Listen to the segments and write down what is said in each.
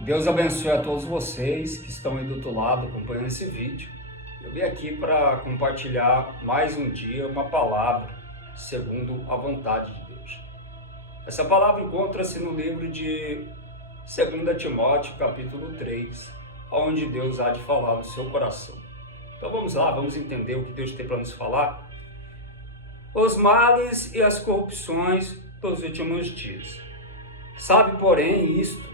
Deus abençoe a todos vocês que estão aí do outro lado acompanhando esse vídeo. Eu vim aqui para compartilhar mais um dia uma palavra segundo a vontade de Deus. Essa palavra encontra-se no livro de 2 Timóteo, capítulo 3, onde Deus há de falar no seu coração. Então vamos lá, vamos entender o que Deus tem para nos falar. Os males e as corrupções dos últimos dias. Sabe, porém, isto: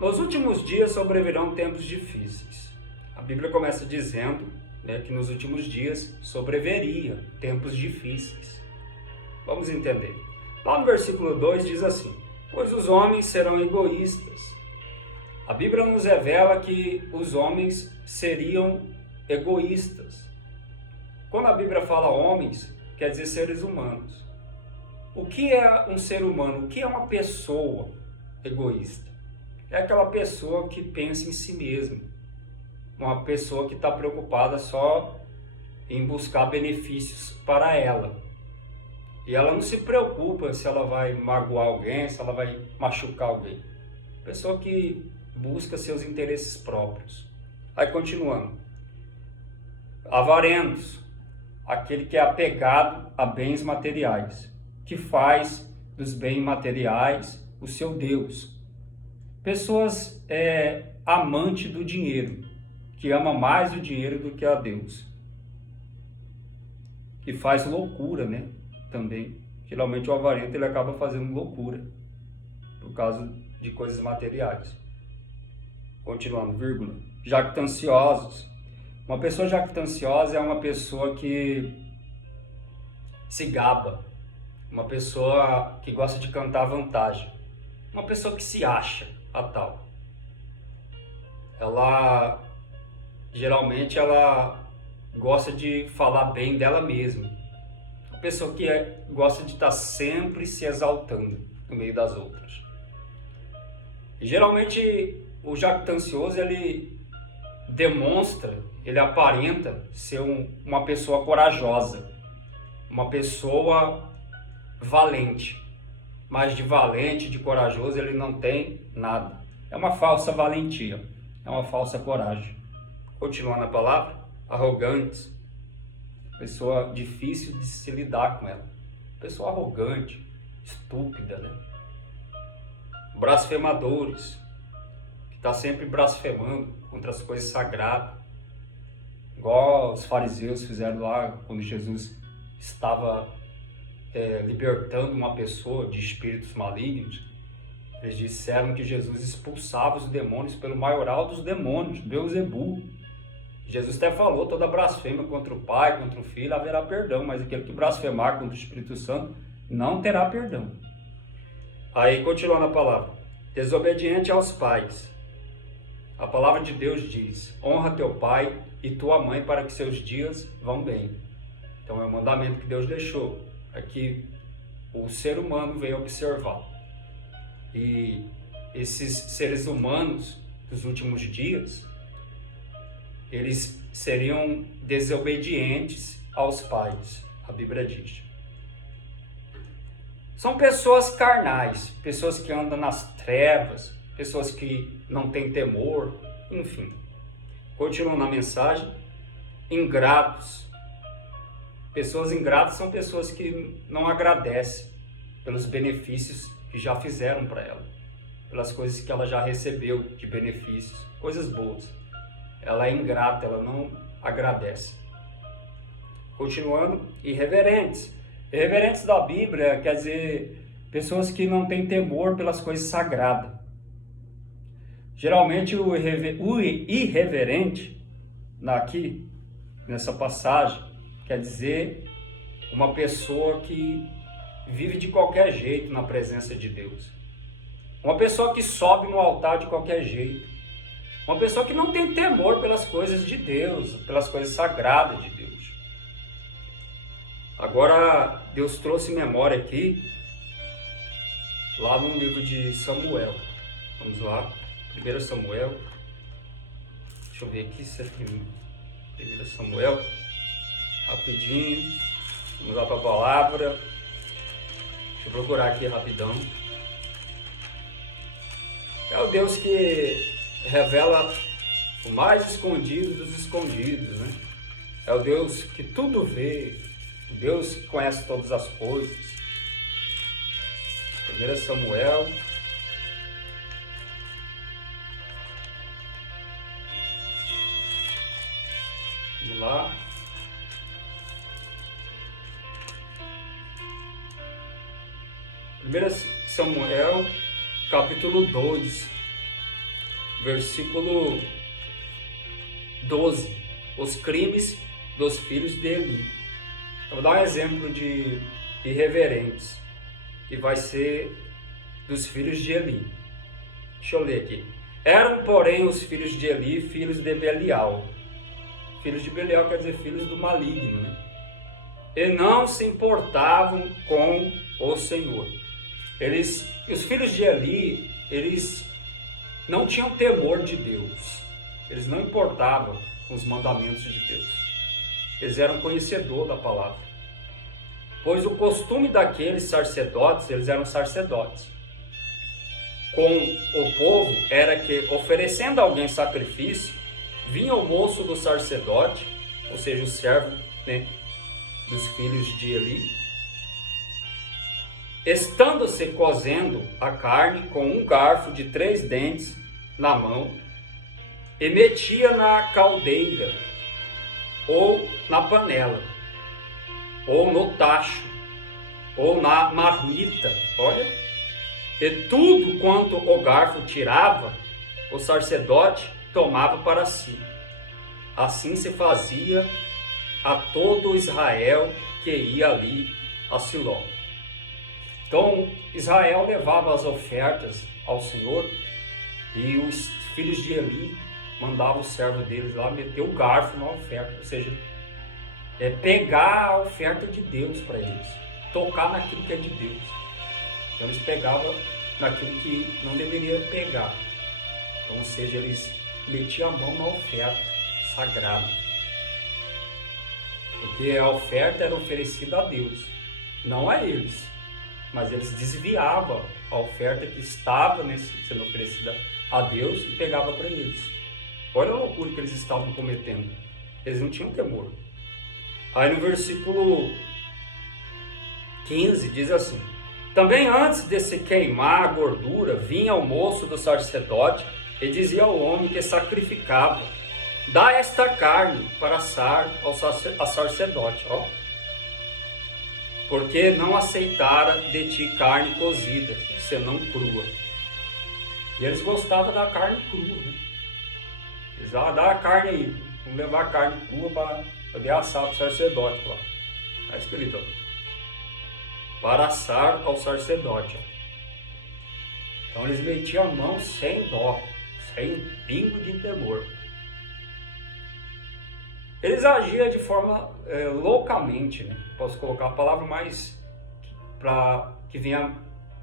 nos últimos dias sobrevirão tempos difíceis. A Bíblia começa dizendo, que nos últimos dias sobreviria tempos difíceis. Vamos entender. Lá no versículo 2 diz assim: pois os homens serão egoístas. A Bíblia nos revela que os homens seriam egoístas. Quando a Bíblia fala homens, quer dizer seres humanos. O que é um ser humano? O que é uma pessoa egoísta? É aquela pessoa que pensa em si mesma, uma pessoa que está preocupada só em buscar benefícios para ela. E ela não se preocupa se ela vai magoar alguém, se ela vai machucar alguém. Pessoa que busca seus interesses próprios. Aí continuando. Avarentos, aquele que é apegado a bens materiais, que faz dos bens materiais o seu Deus. Pessoas amante do dinheiro, que ama mais o dinheiro do que a Deus. Que faz loucura, também. Geralmente o avarento ele acaba fazendo loucura, por causa de coisas materiais. Continuando, vírgula. Jactanciosos. Uma pessoa jactanciosa é uma pessoa que se gaba. Uma pessoa que gosta de cantar vantagem. Uma pessoa que se acha a tal. Geralmente ela gosta de falar bem dela mesma. Uma pessoa que gosta de estar sempre se exaltando no meio das outras. E, geralmente o jactancioso ele demonstra, ele aparenta ser uma pessoa corajosa, uma pessoa valente. Mas de valente, de corajoso, ele não tem nada. É uma falsa valentia, é uma falsa coragem. Continuando a palavra, arrogantes. Pessoa difícil de se lidar com ela. Pessoa arrogante, estúpida, Blasfemadores, que está sempre blasfemando contra as coisas sagradas. Igual os fariseus fizeram lá quando Jesus estava libertando uma pessoa de espíritos malignos. Eles disseram que Jesus expulsava os demônios pelo maioral dos demônios, Beelzebul. Jesus até falou: toda blasfêmia contra o Pai, contra o Filho, haverá perdão, mas aquele que blasfemar contra o Espírito Santo não terá perdão. Aí, continuando a palavra: desobediente aos pais. A palavra de Deus diz: honra teu pai e tua mãe para que seus dias vão bem. Então é um mandamento que Deus deixou, para que o ser humano venha observar. E esses seres humanos dos últimos dias, eles seriam desobedientes aos pais, a Bíblia diz. São pessoas carnais, pessoas que andam nas trevas, pessoas que não têm temor, enfim. Continuando na mensagem, ingratos. Pessoas ingratas são pessoas que não agradecem pelos benefícios que já fizeram para ela, pelas coisas que ela já recebeu de benefícios, coisas boas. Ela é ingrata, ela não agradece. Continuando, irreverentes. Irreverentes da Bíblia quer dizer pessoas que não têm temor pelas coisas sagradas. Geralmente o irreverente, aqui nessa passagem, quer dizer uma pessoa que vive de qualquer jeito na presença de Deus. Uma pessoa que sobe no altar de qualquer jeito. Uma pessoa que não tem temor pelas coisas de Deus, pelas coisas sagradas de Deus. Agora, Deus trouxe memória aqui, lá no livro de Samuel. Vamos lá, 1 Samuel. Deixa eu ver aqui se é 1 Samuel. Rapidinho. Vamos lá para a palavra. Deixa eu procurar aqui rapidão. É o Deus que revela o mais escondido dos escondidos, né? É o Deus que tudo vê, o Deus que conhece todas as coisas. 1 Samuel, vamos lá. Samuel, capítulo 2, versículo 12. Os crimes dos filhos de Eli. Eu vou dar um exemplo de irreverentes, que vai ser dos filhos de Eli. Deixa eu ler aqui. Eram, porém, os filhos de Eli, filhos de Belial. Filhos de Belial quer dizer filhos do maligno, né? E não se importavam com o Senhor. Os filhos de Eli, eles não tinham temor de Deus. Eles não importavam com os mandamentos de Deus. Eles eram conhecedores da palavra. Pois o costume daqueles sacerdotes, eles eram sacerdotes, com o povo era que, oferecendo a alguém sacrifício, vinha o moço do sacerdote, ou seja, o servo, né, dos filhos de Eli, estando-se cozendo a carne com um garfo de 3 dentes na mão, e metia na caldeira, ou na panela, ou no tacho, ou na marmita, olha, e tudo quanto o garfo tirava, o sacerdote tomava para si. Assim se fazia a todo Israel que ia ali a Siló. Então Israel levava as ofertas ao Senhor, e os filhos de Eli mandavam o servo deles lá meter o garfo na oferta, ou seja, pegar a oferta de Deus para eles, tocar naquilo que é de Deus. Então eles pegavam naquilo que não deveria pegar. Então, ou seja, eles metiam a mão na oferta sagrada, porque a oferta era oferecida a Deus, não a eles, mas eles desviavam a oferta que estava sendo oferecida a Deus e pegava para eles. Olha a loucura que eles estavam cometendo. Eles não tinham temor. Aí no versículo 15 diz assim: também antes de se queimar a gordura, vinha o moço do sacerdote e dizia ao homem que sacrificava: dá esta carne para assar ao sacerdote, porque não aceitara de ti carne cozida, senão crua. E eles gostavam da carne crua, né? Eles dá a carne aí, vamos levar a carne crua para poder assar para o sacerdote lá. Está escrito, para assar ao sacerdote. Então eles metiam a mão sem dó, sem pingo de temor. Eles agiam de forma loucamente, né? Posso colocar a palavra mais para que venha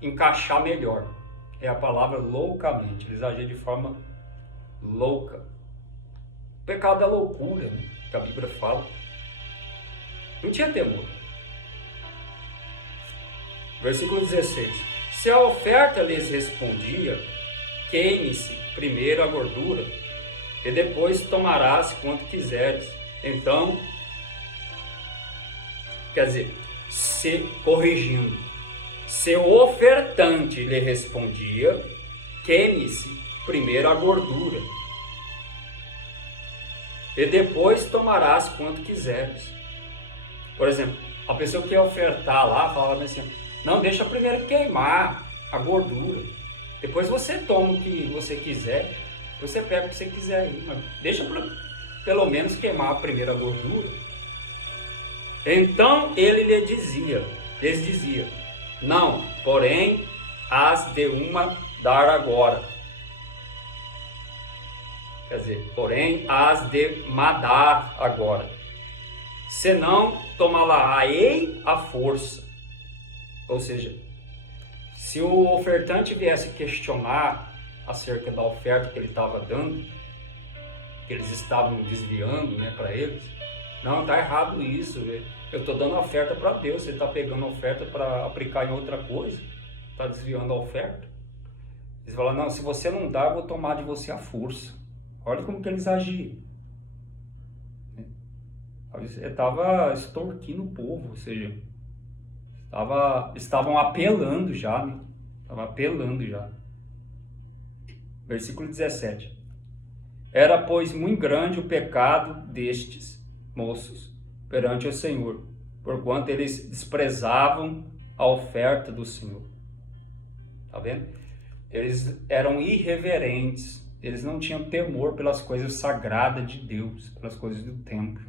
encaixar melhor. É a palavra loucamente. Eles agiam de forma louca. O pecado é loucura, né? Que a Bíblia fala. Não tinha temor. Versículo 16. Se a oferta lhes respondia: queime-se primeiro a gordura, e depois tomarás quanto quiseres. Então, quer dizer, corrigindo, se o ofertante lhe respondia: queime-se primeiro a gordura, e depois tomarás quanto quiseres. Por exemplo, a pessoa que ia ofertar lá falava assim: não, deixa primeiro queimar a gordura, depois você toma o que você quiser, você pega o que você quiser aí, mas deixa pelo menos queimar a primeira gordura. Então ele lhes dizia: não, porém hás de uma dar agora. Quer dizer, porém hás de madar agora, senão tomá-la-ei à força. Ou seja, se o ofertante viesse questionar acerca da oferta que ele estava dando, que eles estavam desviando, né, para eles, não, está errado isso, eu estou dando oferta para Deus, você está pegando a oferta para aplicar em outra coisa, está desviando a oferta. Eles falaram, não, se você não dá, eu vou tomar de você a força. Olha como que eles agiam. Ele estava extorquindo o povo, ou seja, estavam apelando já, né? Estavam apelando já. Versículo 17. Era, pois, muito grande o pecado destes moços perante o Senhor, porquanto eles desprezavam a oferta do Senhor. Tá vendo? Eles eram irreverentes, eles não tinham temor pelas coisas sagradas de Deus, pelas coisas do templo,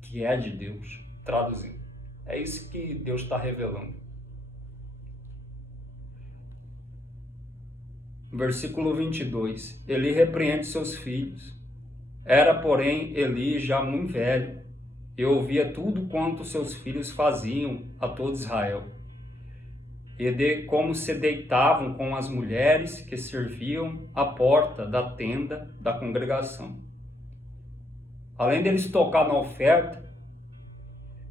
que é de Deus, traduzindo. É isso que Deus está revelando. Versículo 22. Eli repreende seus filhos. Era, porém, Eli já muito velho, e ouvia tudo quanto seus filhos faziam a todo Israel. E de como se deitavam com as mulheres que serviam à porta da tenda da congregação. Além deles tocar na oferta,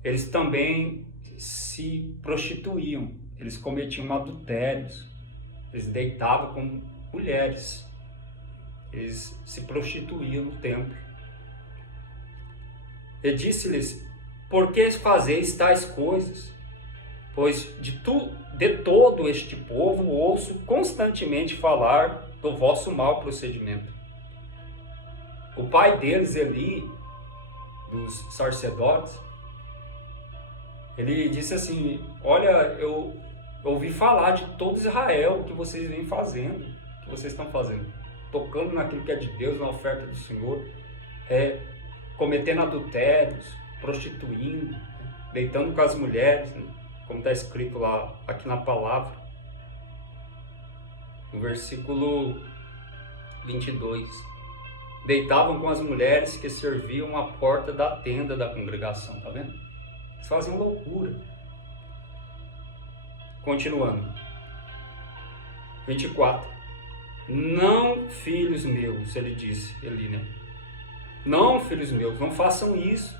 eles também se prostituíam, eles cometiam adultérios, eles deitavam com mulheres, eles se prostituíam no templo. E disse-lhes, por que fazeis tais coisas? Pois de todo este povo ouço constantemente falar do vosso mau procedimento. O pai deles, Eli, dos sacerdotes, ele disse assim, olha, eu ouvi falar de todo Israel o que vocês vêm fazendo, o que vocês estão fazendo, tocando naquilo que é de Deus, na oferta do Senhor, cometendo adultérios, prostituindo, deitando com as mulheres, né? Como está escrito lá, aqui na palavra, no versículo 22. Deitavam com as mulheres que serviam à porta da tenda da congregação, tá vendo? Eles faziam loucura. Continuando. 24. Não, filhos meus, ele disse, Eli, né? Não, filhos meus, não façam isso,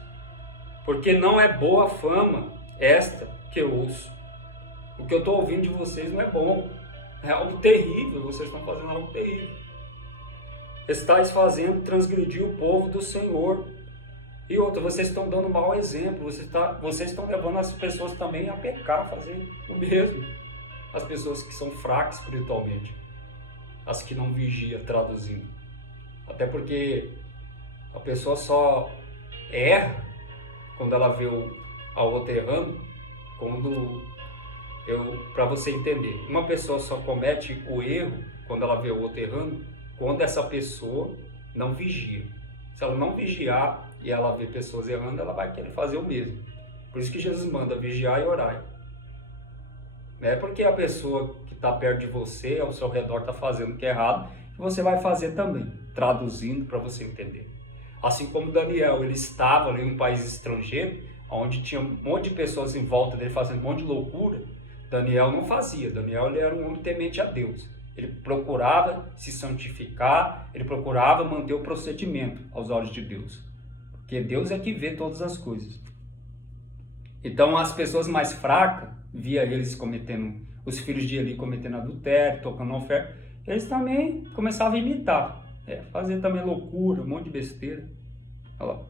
porque não é boa fama esta que eu ouço. O que eu estou ouvindo de vocês não é bom, é algo terrível, vocês estão fazendo algo terrível. Estais fazendo transgredir o povo do Senhor. E outra, vocês estão dando mau exemplo, vocês estão levando as pessoas também a pecar, a fazer o mesmo. As pessoas que são fracas espiritualmente, as que não vigiam, traduzindo. Até porque a pessoa só erra quando ela vê a outra errando, para você entender, uma pessoa só comete o erro quando ela vê o outro errando, quando essa pessoa não vigia. Se ela não vigiar e ela vê pessoas errando, ela vai querer fazer o mesmo. Por isso que Jesus manda vigiar e orar. Não é porque a pessoa que está perto de você, ao seu redor, está fazendo o que é errado, que você vai fazer também, traduzindo para você entender. Assim como Daniel, ele estava em um país estrangeiro, onde tinha um monte de pessoas em volta dele fazendo um monte de loucura. Daniel não fazia. Daniel, ele era um homem temente a Deus. Ele procurava se santificar, ele procurava manter o procedimento aos olhos de Deus. Porque Deus é que vê todas as coisas. Então, as pessoas mais fracas, via eles cometendo, os filhos de Eli cometendo adultério, tocando oferta, eles também começavam a imitar. Fazer também loucura, um monte de besteira. Olha lá.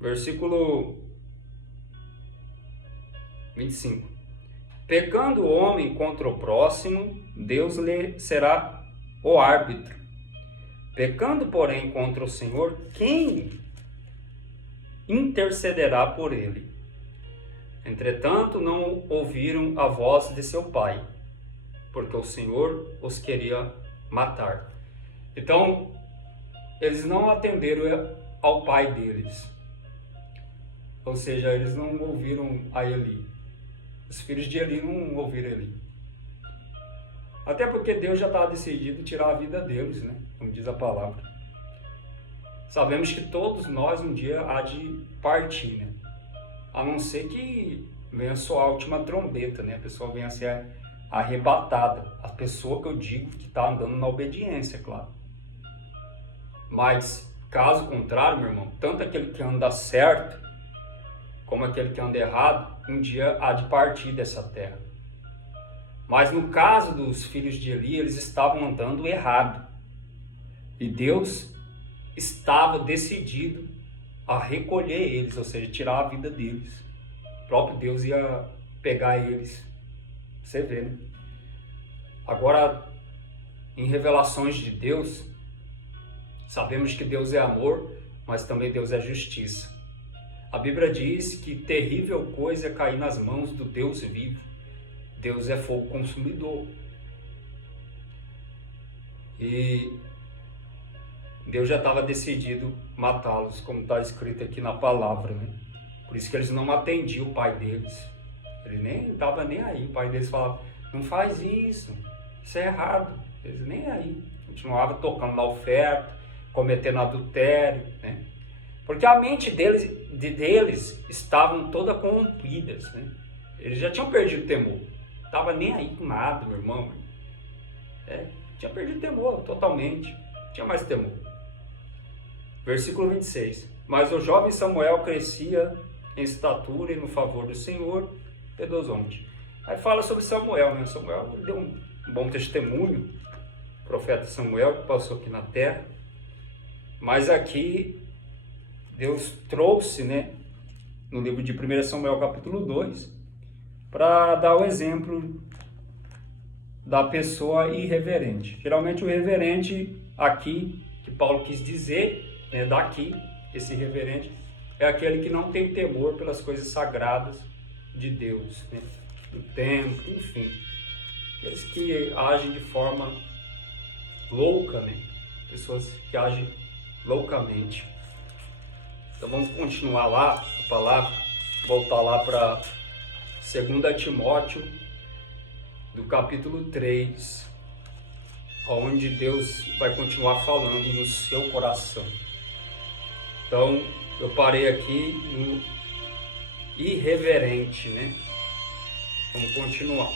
Versículo 25. Pecando o homem contra o próximo, Deus lhe será o árbitro. Pecando, porém, contra o Senhor, quem intercederá por ele? Entretanto, não ouviram a voz de seu pai, porque o Senhor os queria matar. Então, eles não atenderam ao pai deles. Ou seja, eles não ouviram a Eli. Os filhos de Eli não ouviram Eli. Até porque Deus já estava decidido tirar a vida deles, né? Como diz a palavra. Sabemos que todos nós um dia há de partir, né? A não ser que venha soar a última trombeta, né? A pessoa venha a ser arrebatada. A pessoa que eu digo que está andando na obediência, claro. Mas, caso contrário, meu irmão, tanto aquele que anda certo, como aquele que anda errado, um dia há de partir dessa terra. Mas no caso dos filhos de Eli, eles estavam andando errado. E Deus estava decidido a recolher eles, ou seja, tirar a vida deles. O próprio Deus ia pegar eles. Você vê, né? Agora, em revelações de Deus, sabemos que Deus é amor, mas também Deus é justiça. A Bíblia diz que terrível coisa é cair nas mãos do Deus vivo. Deus é fogo consumidor. E Deus já estava decidido matá-los, como está escrito aqui na palavra, né? Por isso que eles não atendiam o pai deles. Ele nem estava nem aí. O pai deles falava, não faz isso é errado. Eles nem aí. Continuavam tocando na oferta, cometendo adultério, né? Porque a mente deles estavam toda corrompidas, né? Eles já tinham perdido o temor. Estava nem aí com nada, meu irmão. Tinha perdido o temor totalmente. Não tinha mais temor. Versículo 26. Mas o jovem Samuel crescia em estatura e no favor do Senhor e dos homens. Aí fala sobre Samuel, né? Samuel deu um bom testemunho. O profeta Samuel que passou aqui na terra. Mas aqui Deus trouxe, né, no livro de 1 Samuel capítulo 2, para dar o exemplo da pessoa irreverente. Geralmente o irreverente aqui, que Paulo quis dizer, né, daqui, esse irreverente, é aquele que não tem temor pelas coisas sagradas de Deus, né, do templo, enfim. Aqueles que agem de forma louca, né, pessoas que agem loucamente. Então vamos continuar lá a palavra, voltar lá para 2 Timóteo, do capítulo 3, onde Deus vai continuar falando no seu coração. Então eu parei aqui no irreverente, né? Vamos continuar.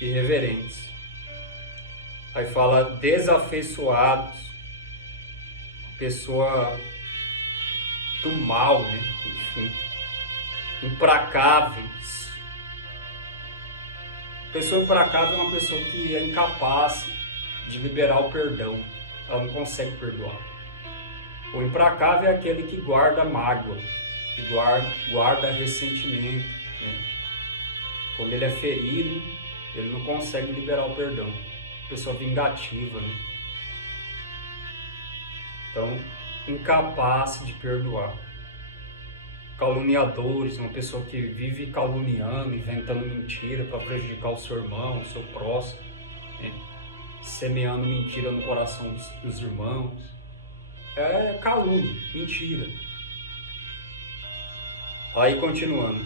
Irreverentes. Aí fala desafeiçoados, pessoa do mal, né? Enfim, implacáveis. Pessoa implacável é uma pessoa que é incapaz de liberar o perdão. Ela não consegue perdoar. O implacável é aquele que guarda mágoa, que guarda ressentimento, né? Quando ele é ferido, ele não consegue liberar o perdão. Pessoa vingativa, né? Então, incapaz de perdoar. Caluniadores, uma pessoa que vive caluniando, inventando mentira para prejudicar o seu irmão, o seu próximo, né? Semeando mentira no coração dos irmãos. É calúnia, mentira. Aí continuando.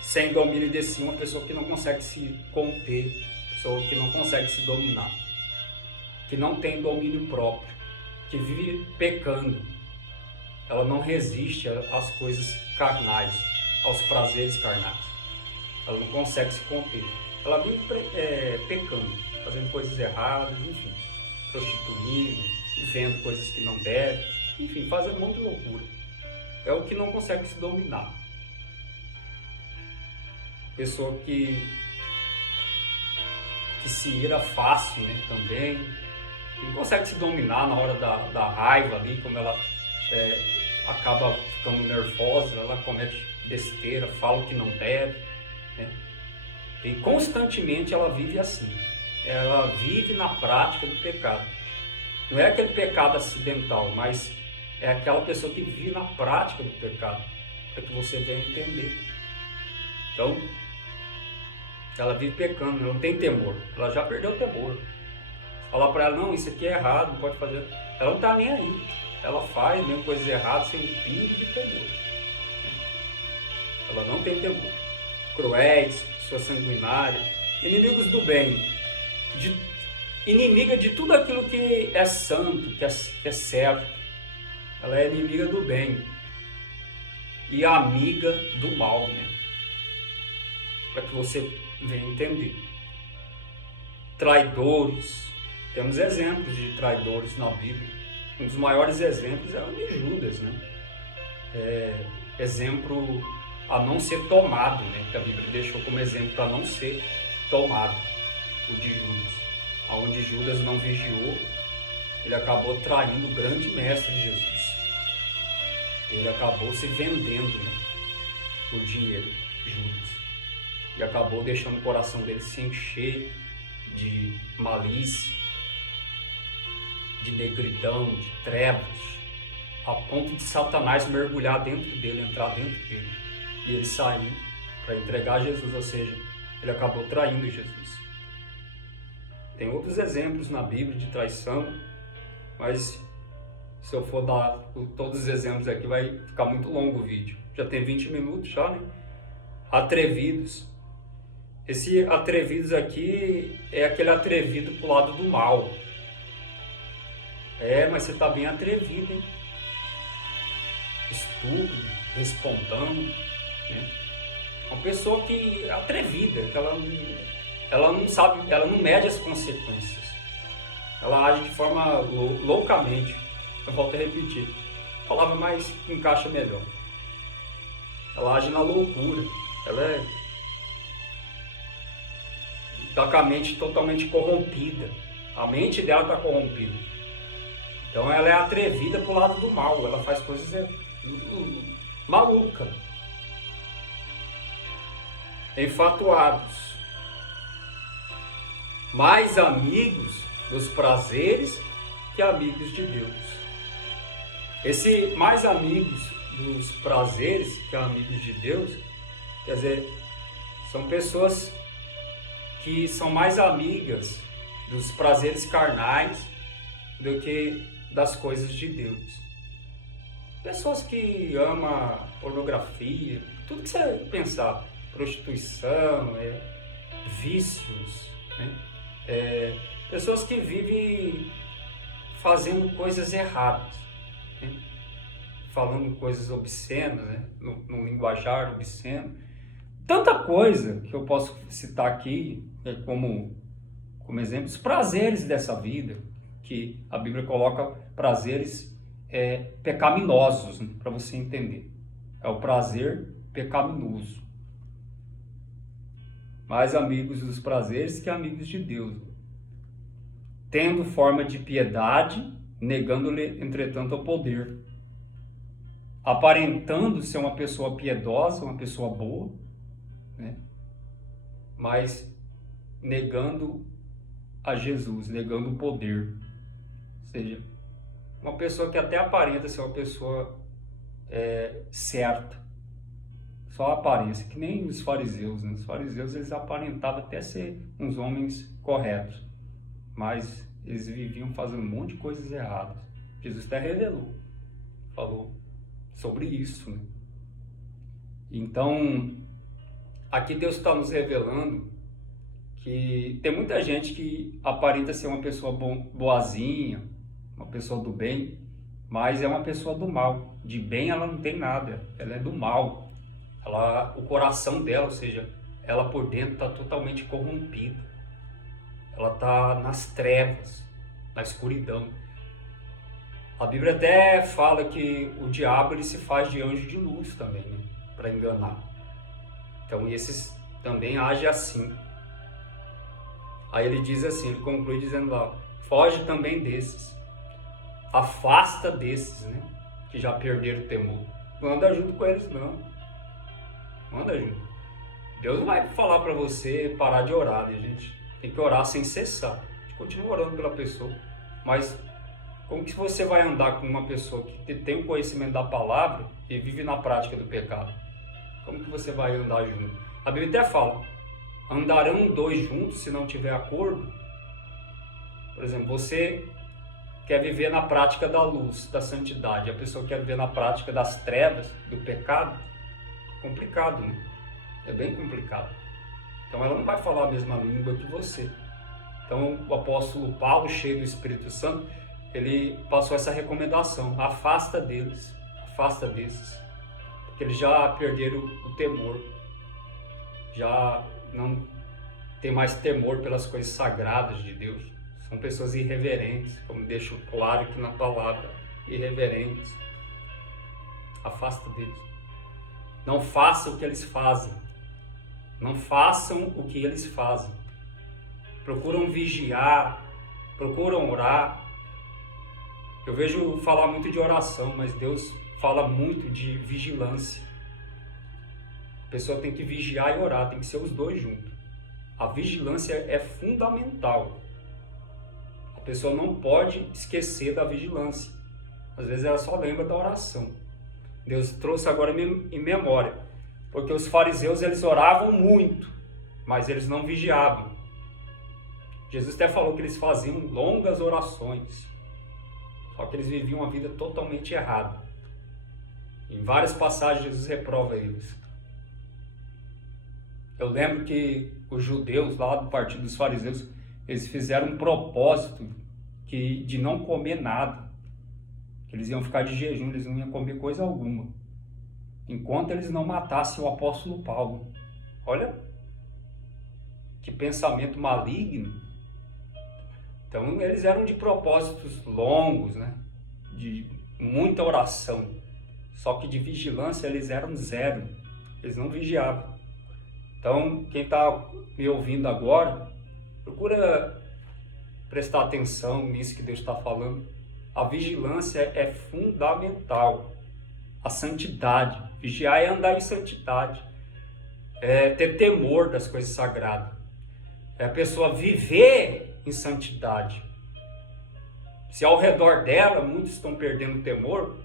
Sem domínio de si, uma pessoa que não consegue se conter, pessoa que não consegue se dominar, que não tem domínio próprio, que vive pecando. Ela não resiste às coisas carnais, aos prazeres carnais. Ela não consegue se conter. Ela vive pecando, fazendo coisas erradas, enfim, prostituindo, vendo coisas que não deve, enfim, fazendo um monte de loucura. É o que não consegue se dominar. Pessoa que se ira fácil, né, também. Que não consegue se dominar na hora da raiva ali, como ela acaba ficando nervosa, ela comete besteira, fala o que não deve, né? E constantemente ela vive assim. Ela vive na prática do pecado. Não é aquele pecado acidental, mas é aquela pessoa que vive na prática do pecado, para que você venha entender. Então, ela vive pecando, ela não tem temor, ela já perdeu o temor. Falar para ela, não, isso aqui é errado, não pode fazer. Ela não está nem aí. Ela faz mesmo coisas erradas sem um pingo de temor. Ela não tem temor. Cruéis, pessoas sanguinárias, inimigos do bem, inimiga de tudo aquilo que é santo, que é certo. Ela é inimiga do bem e amiga do mal, né? Para que você venha entender. Traidores. Temos exemplos de traidores na Bíblia. Um dos maiores exemplos é o de Judas, né? Exemplo a não ser tomado, né? Que a Bíblia deixou como exemplo para não ser tomado, o de Judas. Onde Judas não vigiou, ele acabou traindo o grande mestre Jesus. Ele acabou se vendendo, né, por dinheiro, Judas. E acabou deixando o coração dele se encher de malícia, de negridão, de trevas, a ponto de Satanás mergulhar dentro dele, entrar dentro dele, e ele sair para entregar Jesus, ou seja, ele acabou traindo Jesus. Tem outros exemplos na Bíblia de traição, mas se eu for dar todos os exemplos aqui vai ficar muito longo o vídeo. Já tem 20 minutos já, né? Atrevidos. Esse atrevidos aqui é aquele atrevido pro lado do mal. Mas você tá bem atrevido, hein? Estúpido, respondando, né? Uma pessoa que é atrevida, que ela não sabe, ela não mede as consequências. Ela age de forma loucamente. Eu volto a repetir. A palavra mais encaixa melhor. Ela age na loucura. Ela está com a mente totalmente corrompida. A mente dela está corrompida. Então ela é atrevida pro lado do mal. Ela faz coisas malucas. Enfatuados. Mais amigos dos prazeres que amigos de Deus. Esse mais amigos dos prazeres que amigos de Deus, quer dizer, são pessoas que são mais amigas dos prazeres carnais do que das coisas de Deus. Pessoas que amam pornografia, tudo que você pensar, prostituição, vícios, né? Pessoas que vivem fazendo coisas erradas, né? Falando coisas obscenas, né? no linguajar obsceno. Tanta coisa que eu posso citar aqui como exemplo, os prazeres dessa vida, que a Bíblia coloca prazeres pecaminosos, né? Para você entender. É o prazer pecaminoso. Mais amigos dos prazeres que amigos de Deus. Tendo forma de piedade, negando-lhe, entretanto, o poder. Aparentando ser uma pessoa piedosa, uma pessoa boa, né? Mas negando a Jesus, negando o poder. Ou seja, uma pessoa que até aparenta ser uma pessoa certa. Só a aparência, que nem os fariseus, né? Os fariseus, eles aparentavam até ser uns homens corretos, mas eles viviam fazendo um monte de coisas erradas. Jesus até revelou, falou sobre isso, né? Então, aqui Deus está nos revelando que tem muita gente que aparenta ser uma pessoa boazinha, uma pessoa do bem, mas é uma pessoa do mal. De bem ela não tem nada, ela é do mal. O coração dela, ou seja, ela por dentro está totalmente corrompida. Ela está nas trevas, na escuridão. A Bíblia até fala que o diabo ele se faz de anjo de luz também, né? Para enganar. Então esses também agem assim. Aí ele diz assim, ele conclui dizendo lá, foge também desses. Afasta desses, né? Que já perderam o temor. Não anda junto com eles, não. Manda junto. Deus não vai falar para você parar de orar, né, gente? Tem que orar sem cessar. A gente continua orando pela pessoa. Mas como que você vai andar com uma pessoa que tem o conhecimento da palavra e vive na prática do pecado? Como que você vai andar junto? A Bíblia até fala, andarão dois juntos se não tiver acordo? Por exemplo, você quer viver na prática da luz, da santidade. A pessoa quer viver na prática das trevas, do pecado. Complicado, né? É bem complicado. Então ela não vai falar a mesma língua que você. Então o apóstolo Paulo, cheio do Espírito Santo, ele passou essa recomendação: afasta deles, afasta desses, porque eles já perderam o temor, já não tem mais temor pelas coisas sagradas de Deus. São pessoas irreverentes, como deixa claro aqui na palavra, irreverentes. Afasta deles. Não façam o que eles fazem. Não façam o que eles fazem. Procuram vigiar, procuram orar. Eu vejo falar muito de oração, mas Deus fala muito de vigilância. A pessoa tem que vigiar e orar, tem que ser os dois juntos. A vigilância é fundamental. A pessoa não pode esquecer da vigilância. Às vezes ela só lembra da oração. Deus trouxe agora em memória, porque os fariseus eles oravam muito, mas eles não vigiavam. Jesus até falou que eles faziam longas orações, só que eles viviam uma vida totalmente errada. Em várias passagens Jesus reprova eles. Eu lembro que os judeus lá do partido dos fariseus, eles fizeram um propósito de não comer nada. Eles iam ficar de jejum, eles não iam comer coisa alguma, enquanto eles não matassem o apóstolo Paulo. Olha que pensamento maligno. Então eles eram de propósitos longos, né? De muita oração, só que de vigilância eles eram zero, eles não vigiavam. Então quem está me ouvindo agora, procura prestar atenção nisso que Deus está falando. A vigilância é fundamental. A santidade. Vigiar é andar em santidade. É ter temor das coisas sagradas. É a pessoa viver em santidade. Se ao redor dela muitos estão perdendo o temor,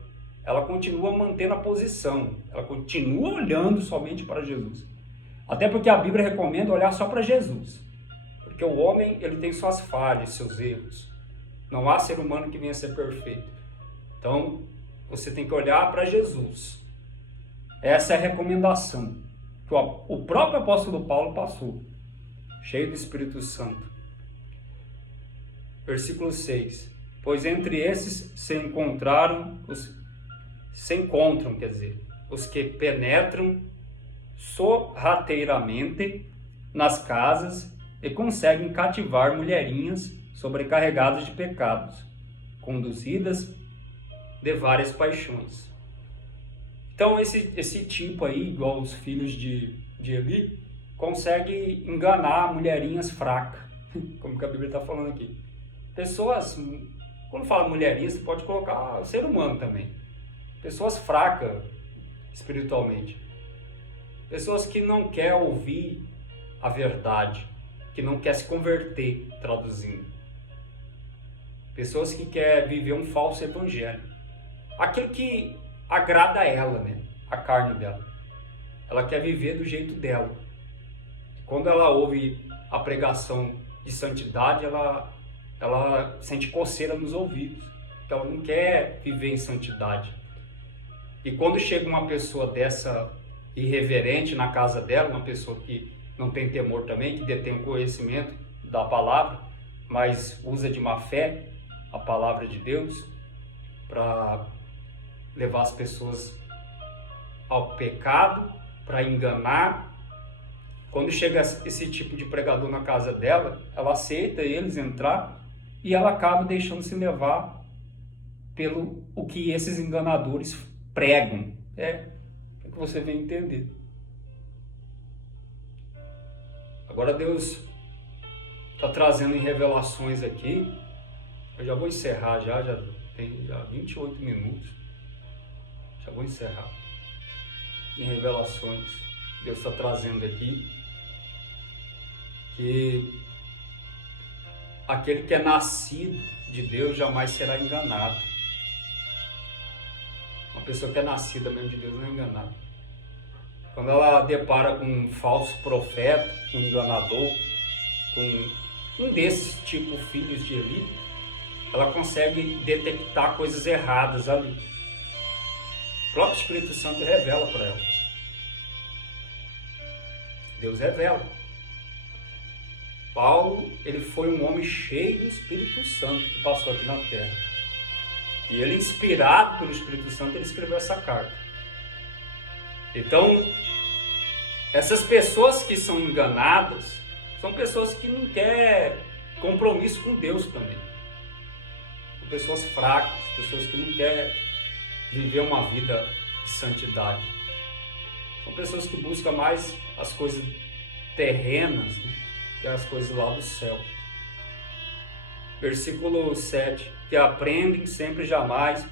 ela continua mantendo a posição. Ela continua olhando somente para Jesus. Até porque a Bíblia recomenda olhar só para Jesus. Porque o homem ele tem suas falhas, seus erros. Não há ser humano que venha a ser perfeito. Então, você tem que olhar para Jesus. Essa é a recomendação que o próprio apóstolo Paulo passou, cheio do Espírito Santo. Versículo 6. Pois entre esses se encontram os que penetram sorrateiramente nas casas e conseguem cativar mulherinhas sobrecarregadas de pecados, conduzidas de várias paixões. Então esse tipo aí, igual os filhos de Eli, consegue enganar mulherinhas fracas, como que a Bíblia está falando aqui. Pessoas, quando fala mulherinhas, você pode colocar ser humano também. Pessoas fracas espiritualmente. Pessoas que não querem ouvir a verdade, que não querem se converter, traduzindo. Pessoas que querem viver um falso evangelho. Aquilo que agrada a ela, né? A carne dela. Ela quer viver do jeito dela. Quando ela ouve a pregação de santidade, ela sente coceira nos ouvidos. Então ela não quer viver em santidade. E quando chega uma pessoa dessa irreverente na casa dela, uma pessoa que não tem temor também, que detém o conhecimento da palavra, mas usa de má fé a palavra de Deus para levar as pessoas ao pecado, para enganar. Quando chega esse tipo de pregador na casa dela, ela aceita eles entrar e ela acaba deixando-se levar pelo o que esses enganadores pregam. É o que você vem entender. Agora Deus está trazendo em revelações aqui. Eu já vou encerrar já tem 28 minutos. Já vou encerrar. Em revelações, Deus está trazendo aqui que aquele que é nascido de Deus jamais será enganado. Uma pessoa que é nascida mesmo de Deus não é enganada. Quando ela depara com um falso profeta, um enganador, com um desses tipo filhos de Eli, ela consegue detectar coisas erradas ali. O próprio Espírito Santo revela para ela. Deus revela. Paulo, ele foi um homem cheio do Espírito Santo que passou aqui na terra. E ele, inspirado pelo Espírito Santo, ele escreveu essa carta. Então, essas pessoas que são enganadas, são pessoas que não querem compromisso com Deus também. São pessoas fracas, pessoas que não querem viver uma vida de santidade. São pessoas que buscam mais as coisas terrenas, né, que as coisas lá do céu. Versículo 7, que aprendem sempre jamais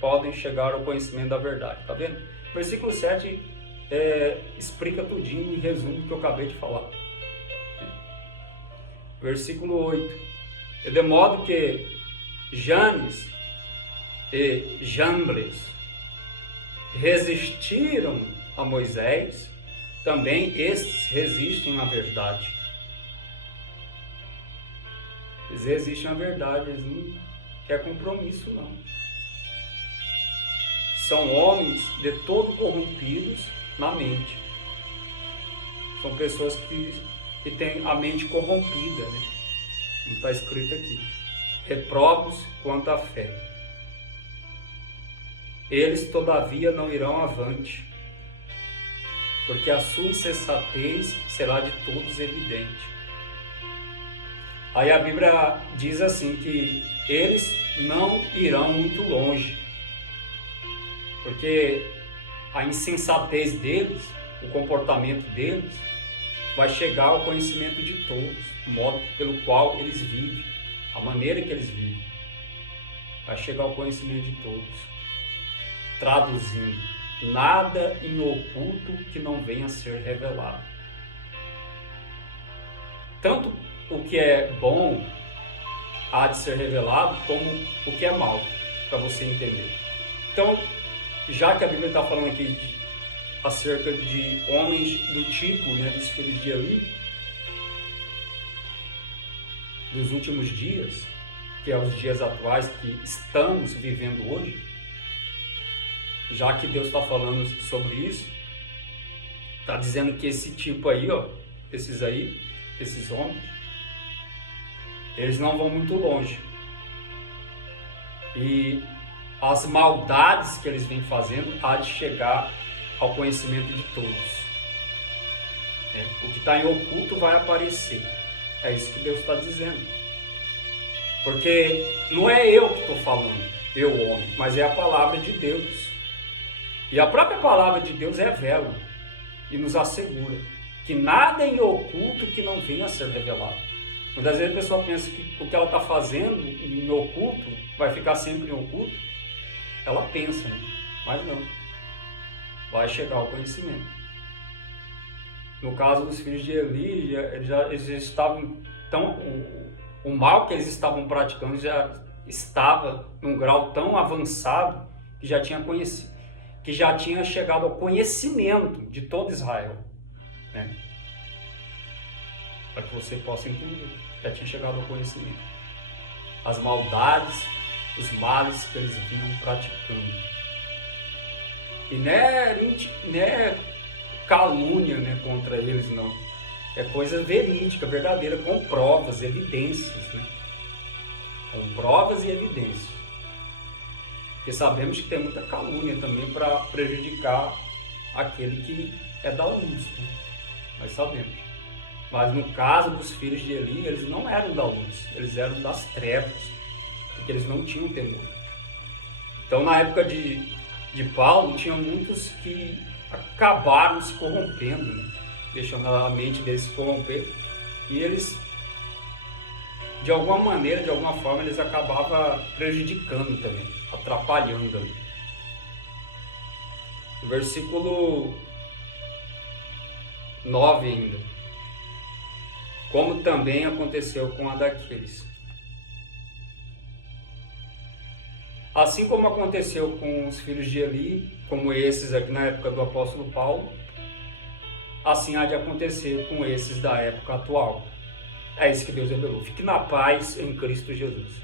podem chegar ao conhecimento da verdade. Tá vendo? Versículo 7 explica tudinho e resume o que eu acabei de falar. Versículo 8, de modo que Janes e Jambres resistiram a Moisés, também estes resistem à verdade. Eles resistem à verdade, eles não querem compromisso, não. São homens de todo corrompidos na mente. São pessoas que têm a mente corrompida, né? Como está escrito aqui. Reprobos quanto à fé. Eles, todavia, não irão avante, porque a sua insensatez será de todos evidente. Aí a Bíblia diz assim que eles não irão muito longe, porque a insensatez deles, o comportamento deles, vai chegar ao conhecimento de todos, o modo pelo qual eles vivem, a maneira que eles vivem, vai chegar ao conhecimento de todos. Traduzindo, nada em oculto que não venha a ser revelado. Tanto o que é bom há de ser revelado, como o que é mal, para você entender. Então, já que a Bíblia está falando aqui acerca de homens do tipo, né, dos filhos de Eli, dos últimos dias, que é os dias atuais que estamos vivendo hoje, já que Deus está falando sobre isso, está dizendo que esse tipo aí, ó, esses homens, eles não vão muito longe. E as maldades que eles vêm fazendo há de chegar ao conhecimento de todos. O que está em oculto vai aparecer. É isso que Deus está dizendo. Porque não é eu que estou falando, eu homem, mas é a palavra de Deus. E a própria palavra de Deus revela e nos assegura que nada é em oculto que não venha a ser revelado. Muitas vezes a pessoa pensa que o que ela está fazendo em oculto vai ficar sempre em oculto. Ela pensa, né? Mas não. Vai chegar ao conhecimento. No caso dos filhos de Eli, eles estavam tão... O mal que eles estavam praticando já estava num grau tão avançado que já tinha chegado ao conhecimento de todo Israel, né? Para que você possa entender, já tinha chegado ao conhecimento. As maldades, os males que eles vinham praticando. E não é calúnia, né, contra eles, não. É coisa verídica, verdadeira, com provas, evidências, né? Com provas e evidências. Porque sabemos que tem muita calúnia também para prejudicar aquele que é da luz, né? Nós sabemos. Mas no caso dos filhos de Eli, eles não eram da luz, eles eram das trevas, porque eles não tinham temor. Então, na época de Paulo, tinha muitos que acabaram se corrompendo, né? Deixando a mente deles se corromper, e eles, de alguma maneira, de alguma forma, eles acabavam prejudicando também, atrapalhando ali. No versículo 9 ainda. Como também aconteceu com a daqueles. Assim como aconteceu com os filhos de Eli, como esses aqui na época do apóstolo Paulo, assim há de acontecer com esses da época atual. É isso que Deus revelou. Fique na paz em Cristo Jesus.